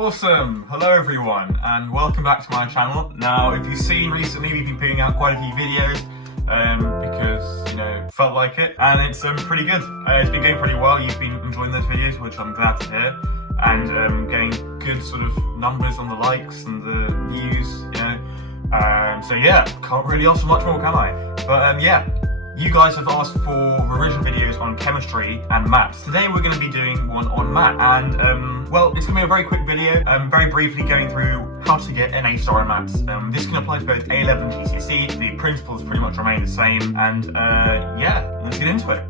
Awesome! Hello everyone and welcome back to my channel. Now if you've seen recently we've been putting out quite a few videos because, felt like it, and it's pretty good. It's been going pretty well. You've been enjoying those videos, which I'm glad to hear, and getting good sort of numbers on the likes and the views, so yeah, can't really ask for much more, can I? But you guys have asked for revision videos on chemistry and maths. Today we're going to be doing one on math, and well, it's going to be a very quick video, very briefly going through how to get an A star in maths. This can apply to both A level and GCSE. The principles pretty much remain the same, and yeah, let's get into it.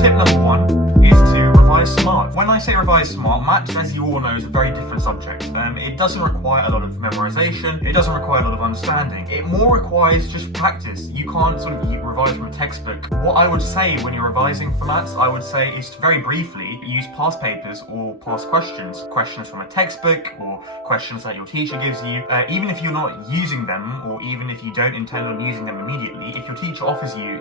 Tip number one is to revise smart. When I say revise smart, maths, as you all know, is a very different subject. It doesn't require a lot of memorization, it doesn't require a lot of understanding. It more requires just practice. You can't sort of revise from a textbook. What I would say when you're revising for maths, I would say is to very briefly use past papers or past questions. Questions from a textbook or questions that your teacher gives you. Even if you're not using them, or even if you don't intend on using them immediately, if your teacher offers you,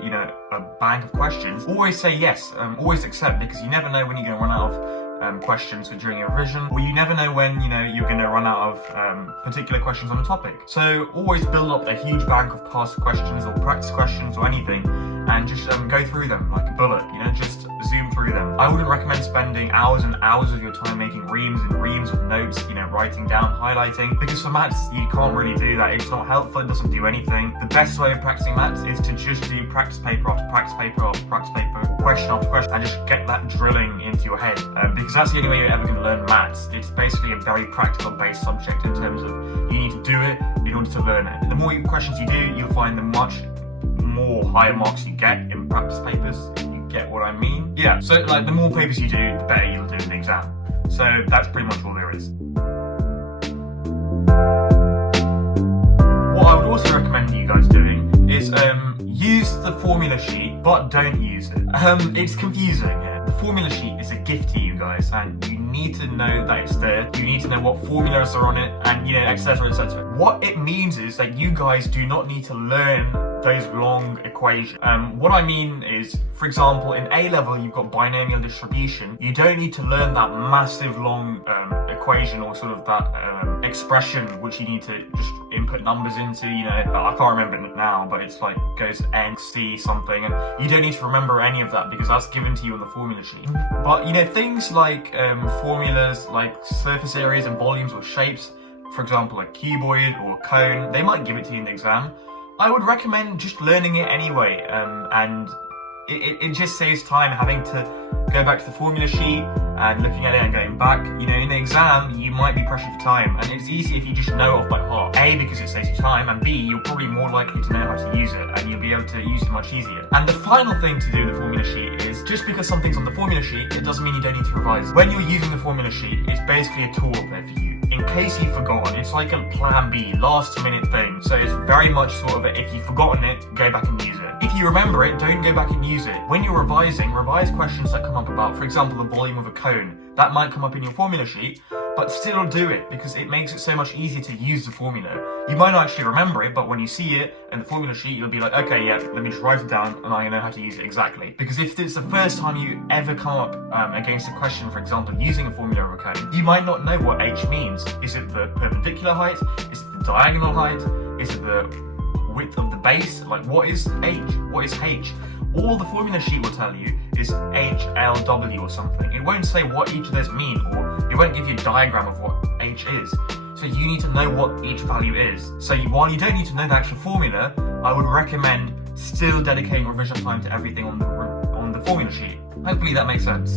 a bank of questions, always say yes, always accept, because you never know when you're going to run out of questions during your revision, or you never know when you're going to run out of particular questions on a topic. So always build up a huge bank of past questions or practice questions or anything, and just go through them like a bullet, just zoom through them. I wouldn't recommend spending hours and hours of your time making reams and reams of notes, writing down, highlighting, because for maths you can't really do that. It's not helpful, it doesn't do anything. The best way of practicing maths is to just do practice paper after practice paper after practice paper, question after question, and just get that drilling into your head, because that's the only way you're ever going to learn maths. It's basically a very practical based subject in terms of you need to do it in order to learn it. And the more questions you do, you'll find the much more higher marks you get in practice papers. You get what I mean? Yeah, so like the more papers you do, the better you'll do in the exam. So that's pretty much all there is. What I would also recommend you guys doing is use the formula sheet, but don't use it. It's confusing. The formula sheet is a gift to you guys, and you need to know that it's there. You need to know what formulas are on it, and etc, etc. What it means is that you guys do not need to learn those long equations. What I mean is, for example, in A level you've got binomial distribution. You don't need to learn that massive long equation, or sort of that expression which you need to just input numbers into. I can't remember it now, but it's like goes n, c something, and you don't need to remember any of that because that's given to you on the formula sheet. But things like formulas like surface areas and volumes or shapes, for example a cuboid or a cone, they might give it to you in the exam. I would recommend just learning it anyway, and it just saves time having to go back to the formula sheet and looking at it and going back. In the exam, you might be pressured for time, and it's easy if you just know it off by heart. A, because it saves you time, and B, you're probably more likely to know how to use it, and you'll be able to use it much easier. And the final thing to do with the formula sheet is, just because something's on the formula sheet, it doesn't mean you don't need to revise. When you're using the formula sheet, it's basically a tool there for you. In case you've forgotten, it's like a plan B, last minute thing. So it's very much sort of if you've forgotten it, go back and use it. If you remember it, don't go back and use it. When you're revising, revise questions that come up about, for example, the volume of a cone. That might come up in your formula sheet, but still do it, because it makes it so much easier to use the formula. You might not actually remember it, but when you see it in the formula sheet, you'll be like, okay, yeah, let me just write it down and I know how to use it exactly. Because if it's the first time you ever come up against a question, for example, using a formula of a cone, you might not know what h means. Is it the perpendicular height? Is it the diagonal height? Is it the width of the base? Like, what is h? What is h? All the formula sheet will tell you is h, l, w or something. It won't say what each of those mean, or it won't give you a diagram of what h is. So you need to know what each value is. So while you don't need to know the actual formula, I would recommend still dedicating revision time to everything on the formula sheet. Hopefully that makes sense.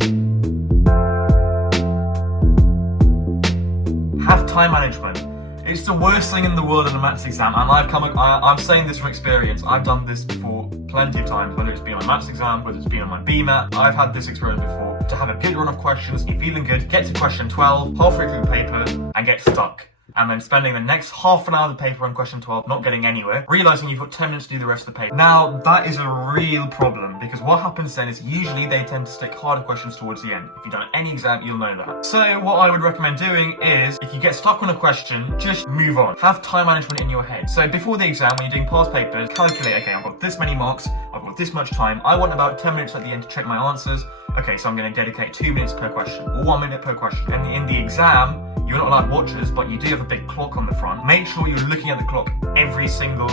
Have time management. It's the worst thing in the world in a maths exam, and I'm saying this from experience. I've done this before plenty of times, whether it's been on a maths exam, whether it's been on my BMAT. I've had this experience before. To have a good run of questions, you're feeling good, get to question 12, halfway through the paper, and get stuck. And then spending the next half an hour of the paper on question 12, not getting anywhere, realising you've got 10 minutes to do the rest of the paper. Now, that is a real problem, because what happens then is usually they tend to stick harder questions towards the end. If you've done any exam, you'll know that. So what I would recommend doing is, if you get stuck on a question, just move on. Have time management in your head. So before the exam, when you're doing past papers, calculate, okay, I've got this many marks, I've got this much time, I want about 10 minutes at the end to check my answers. okay, so I'm going to dedicate 2 minutes per question, or 1 minute per question. And in the exam, you're not allowed watchers, but you do have a big clock on the front. Make sure you're looking at the clock every single,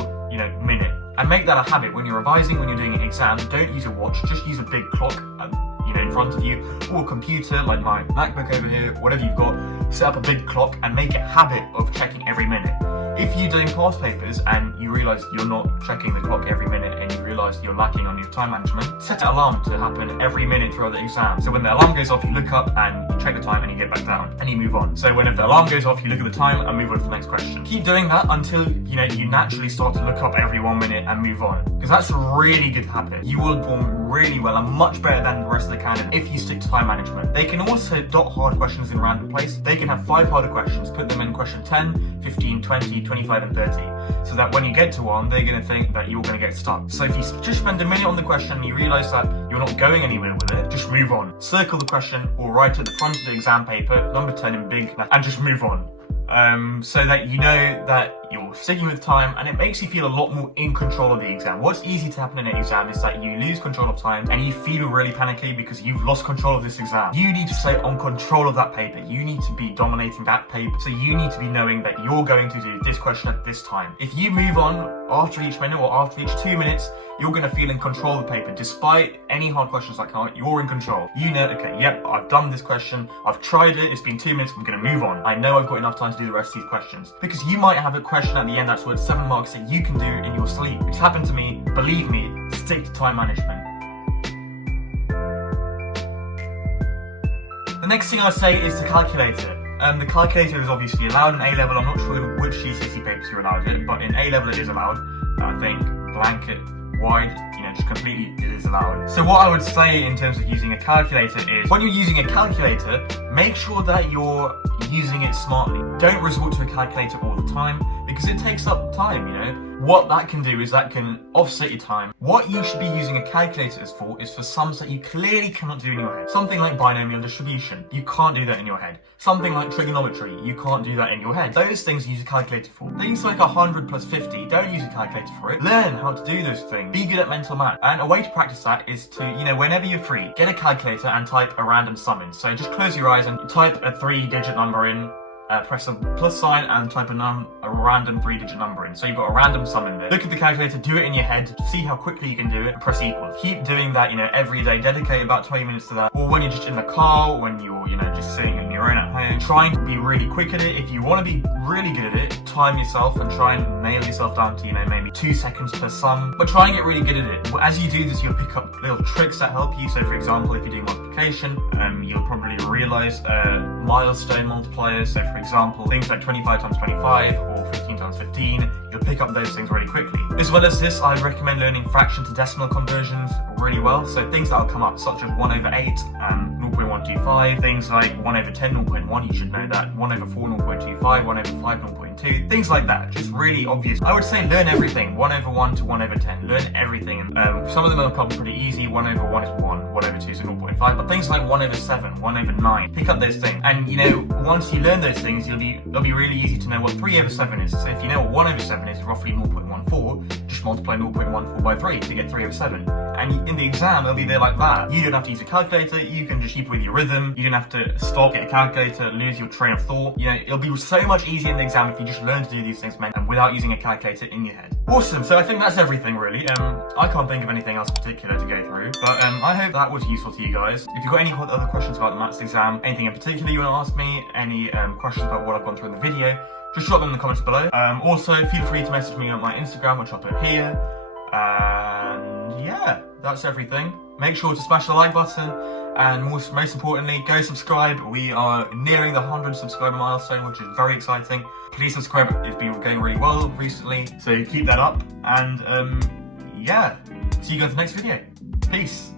minute. And make that a habit when you're revising, when you're doing an exam. Don't use a watch, just use a big clock, in front of you, or a computer like my MacBook over here, whatever you've got. Set up a big clock and make a habit of checking every minute. If you're doing past papers and you realise you're not checking the clock every minute and you realise you're lacking on your time management, set an alarm to happen every minute throughout the exam. So when the alarm goes off, you look up and you check the time and you get back down and you move on. So whenever the alarm goes off, you look at the time and move on to the next question. Keep doing that until you naturally start to look up every 1 minute and move on, because that's a really good habit. You will perform really well and much better than the rest of the candidates if you stick to time management. They can also dot hard questions in random places. They can have 5 harder questions, put them in question 10, 15, 20, 25 and 30, so that when you get to one, they're going to think that you're going to get stuck. So if you just spend a minute on the question and you realise that you're not going anywhere with it, just move on. Circle the question or write at the front of the exam paper, number 10 in big, and just move on. So that you know that you're sticking with time, and it makes you feel a lot more in control of the exam. What's easy to happen in an exam is that you lose control of time and you feel really panicky because you've lost control of this exam. You need to stay on control of that paper. You need to be dominating that paper. So you need to be knowing that you're going to do this question at this time. If you move on after each minute or after each 2 minutes, you're going to feel in control of the paper. Despite any hard questions that come out, you're in control. You know, okay, yep, I've done this question, I've tried it, it's been 2 minutes, I'm going to move on. I know I've got enough time to do the rest of these questions. Because you might have a question at the end that's worth 7 marks that you can do in your sleep. It's happened to me, believe me, stick to time management. The next thing I'd say is the calculator. The calculator is obviously allowed in A-level. I'm not sure which GCSE papers you're allowed it, but in A-level it is allowed. I think blanket, wide, just completely it is allowed. So what I would say in terms of using a calculator is, when you're using a calculator, make sure that you're using it smartly. Don't resort to a calculator all the time, because it takes up time, What that can do is that can offset your time. What you should be using a calculator is for sums that you clearly cannot do in your head. Something like binomial distribution, you can't do that in your head. Something like trigonometry, you can't do that in your head. Those things use a calculator for. Things like 100 plus 50, don't use a calculator for it. Learn how to do those things. Be good at mental math. And a way to practice that is to, whenever you're free, get a calculator and type a random sum in. So just close your eyes and type a 3-digit number in. Press a plus sign and type a random 3-digit number in. So you've got a random sum in there. Look at the calculator, do it in your head, see how quickly you can do it, and press equal. Keep doing that, every day. Dedicate about 20 minutes to that. Or when you're just in the car, or when you're, just sitting on your own at home, trying to be really quick at it. If you want to be really good at it, time yourself and try and nail yourself down to, maybe 2 seconds per sum. But try and get really good at it. As you do this, you'll pick up little tricks that help you. So for example, if you're doing multiplication, you'll probably realize milestone multipliers. So for example, things like 25 times 25 or 15 times 15, you'll pick up those things really quickly. As well as this, I recommend learning fraction to decimal conversions really well. So things that'll come up, such as 1 over 8 and 0.125, things like 1 over 10, 0.1, you should know that, 1 over 4, 0.25, 1 over 5, 0.2, things like that, just really obvious. I would say learn everything, 1 over 1 to 1 over 10, learn everything. Some of them are probably pretty easy, 1 over 1 is 1, 1 over 2 is 0.5, but things like 1 over 7, 1 over 9, pick up those things. And once you learn those things, it'll be really easy to know what 3 over 7 is. So if you know what 1 over 7 is, roughly 0.14, just multiply 0.14 by 3 to get 3 over 7. And in the exam, it'll be there like that. You don't have to use a calculator, you can just keep it with your rhythm, you don't have to stop, get a calculator, lose your train of thought. It'll be so much easier in the exam if you just learn to do these things, man, and without using a calculator in your head. Awesome, so I think that's everything really. I can't think of anything else particular to go through, but I hope that was useful to you guys. If you've got any other questions about the maths exam, anything in particular you want to ask me, any questions about what I've gone through in the video, just drop them in the comments below. Also, feel free to message me on my Instagram, which I'll put here. And yeah, that's everything. Make sure to smash the like button, and most importantly, go subscribe. We are nearing the 100 subscriber milestone, which is very exciting. Please subscribe, it's been going really well recently, so keep that up. And yeah, see you guys in the next video. Peace.